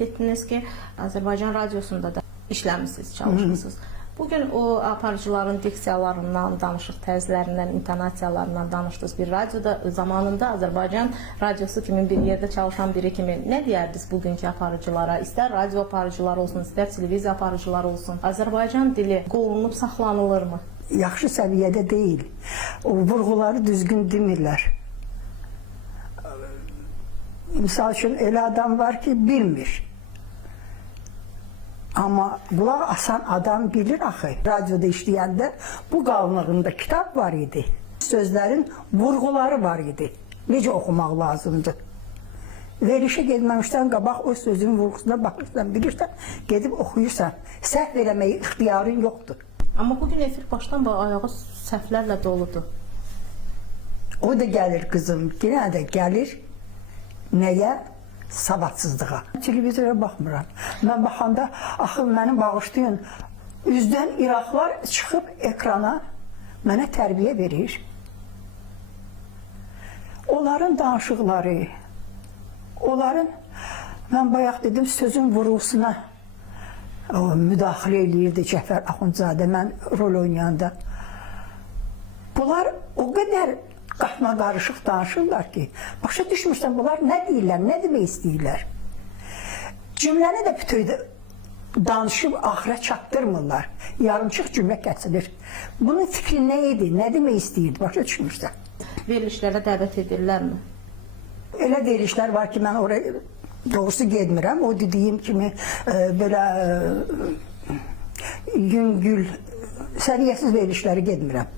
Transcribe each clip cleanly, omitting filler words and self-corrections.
qeyd etdiniz ki, Azərbaycan radiosunda da işləmisiniz, çalışmışsınız. Bugün o aparıcıların diksiyalarından, danışıq tərzlərindən, intonasiyalarından danışdınız. Bir radioda zamanında Azərbaycan radiosu kimi bir yerdə çalışan biri kimi nə deyərdiniz bugünkü aparıcılara? İstər radio aparıcıları olsun, istər televiziya aparıcıları olsun. Azərbaycan dili qorunub saxlanılırmı? Yaxşı səviyyədə deyil. O vurğuları düzgün demirlər. Misal üçün elə adam var ki, bilmir. Amma qulaq asan adam bilir axı. Radioda işləyəndə bu qalınlığında kitab var idi. Sözlərin vurğuları var idi. Necə oxumaq lazımdır. Verilişə getməmişdən qabaq o sözün vurğusuna baxırsan, bilirsən, gedib oxuyursan. Səhv eləməyə ixtiyarın yoxdur. Amma bugün efir başdan ayağa səhvlərlə doludur. O da gəlir qızım, yenə də gəlir. Nəyə? Savadsızlığa. Televizora baxmıram. Mən baxanda, axı məni bağışlayın, üzdən İraqlar çıxıb ekrana mənə tərbiyə verir. Onların danışıqları, mən bayaq dedim, sözün vurğusuna müdaxilə eləyirdi Cəfər Axundzadə, mən rol oynayanda. Bunlar o qədər qatma qarışıq danışırlar ki, başa düşmürsən, bunlar nə deyirlər, nə demək istəyirlər. Cümləni də bütün danışıb axıra çatdırmırlar. Yarımçıq cümlə kəsilir. Bunun fikri nə idi, nə demək istəyirdi, başa düşmürsən. Verilişlərə dəvət edirlərmi? Elə verilişlər var ki, mən oraya doğrusu gedmirəm. O dediyim kimi belə yüngül, səviyyəsiz verilişləri gedmirəm.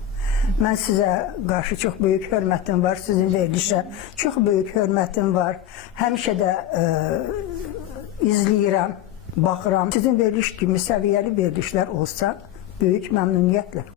Mən sizə qarşı çox böyük hörmətim var, sizin verilişə çox böyük hörmətim var. Həmişə də izləyirəm, baxıram. Sizin veriliş kimi səviyyəli verilişlər olsa, böyük məmnuniyyətlə.